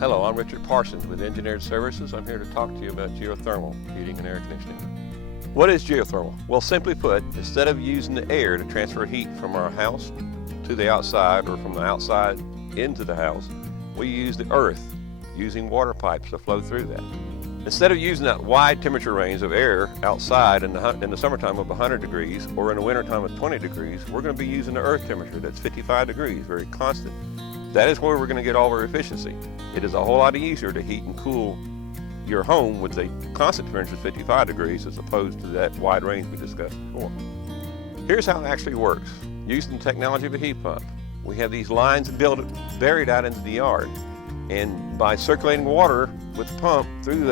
Hello, I'm Richard Parsons with Engineered Services. I'm here to talk to you about geothermal heating and air conditioning. What is geothermal? Well, simply put, instead of using the air to transfer heat from our house to the outside or from the outside into the house, we use the earth using water pipes to flow through that. Instead of using that wide temperature range of air outside in the summertime of 100 degrees or in the wintertime of 20 degrees, we're going to be using the earth temperature that's 55 degrees, very constant. That is where we're going to get all our efficiency. It is a whole lot easier to heat and cool your home with a constant temperature of 55 degrees as opposed to that wide range we discussed before. Here's how it actually works. Using the technology of a heat pump, we have these lines buried out into the yard, and by circulating water with the pump through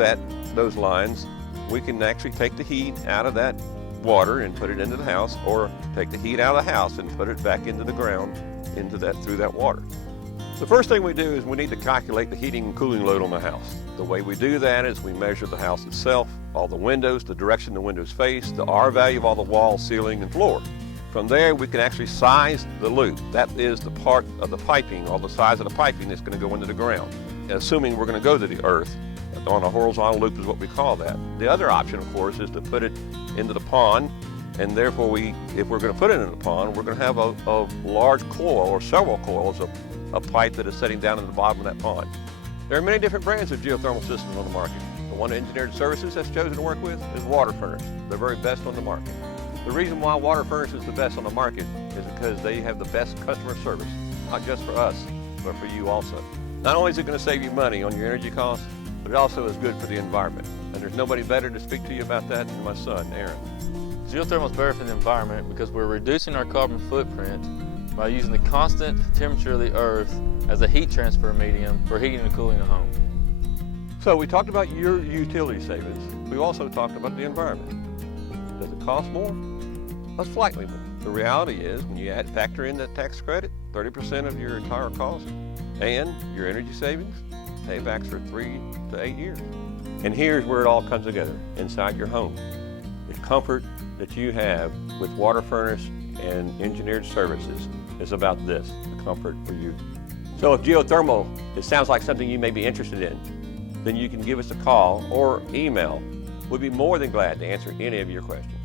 those lines, we can actually take the heat out of that water and put it into the house, or take the heat out of the house and put it back into the ground through that water. The first thing we do is we need to calculate the heating and cooling load on the house. The way we do that is we measure the house itself, all the windows, the direction the windows face, the R value of all the walls, ceiling, and floor. From there, we can actually size the loop. That is the part of the piping, or the size of the piping that's going to go into the ground, assuming we're going to go to the earth. On a horizontal loop is what we call that. The other option, of course, is to put it into the pond, and therefore if we're going to put it in the pond, we're going to have a large coil or several coils of a pipe that is setting down in the bottom of that pond. There are many different brands of geothermal systems on the market. The one Engineered Services has chosen to work with is water furnace. They're very best on the market. The reason why water furnace is the best on the market is because they have the best customer service, not just for us, but for you also. Not only is it going to save you money on your energy costs, but it also is good for the environment. And there's nobody better to speak to you about that than my son, Aaron. Geothermal is better for the environment because we're reducing our carbon footprint by using the constant temperature of the earth as a heat transfer medium for heating and cooling a home. So we talked about your utility savings. We also talked about the environment. Does it cost more? Slightly more. The reality is when you factor in that tax credit, 30% of your entire cost, and your energy savings, paybacks are 3 to 8 years. And here's where it all comes together, inside your home. The comfort that you have with water furnace and Engineered Services is about this, the comfort for you. So if geothermal, it sounds like something you may be interested in, then you can give us a call or email. We'd be more than glad to answer any of your questions.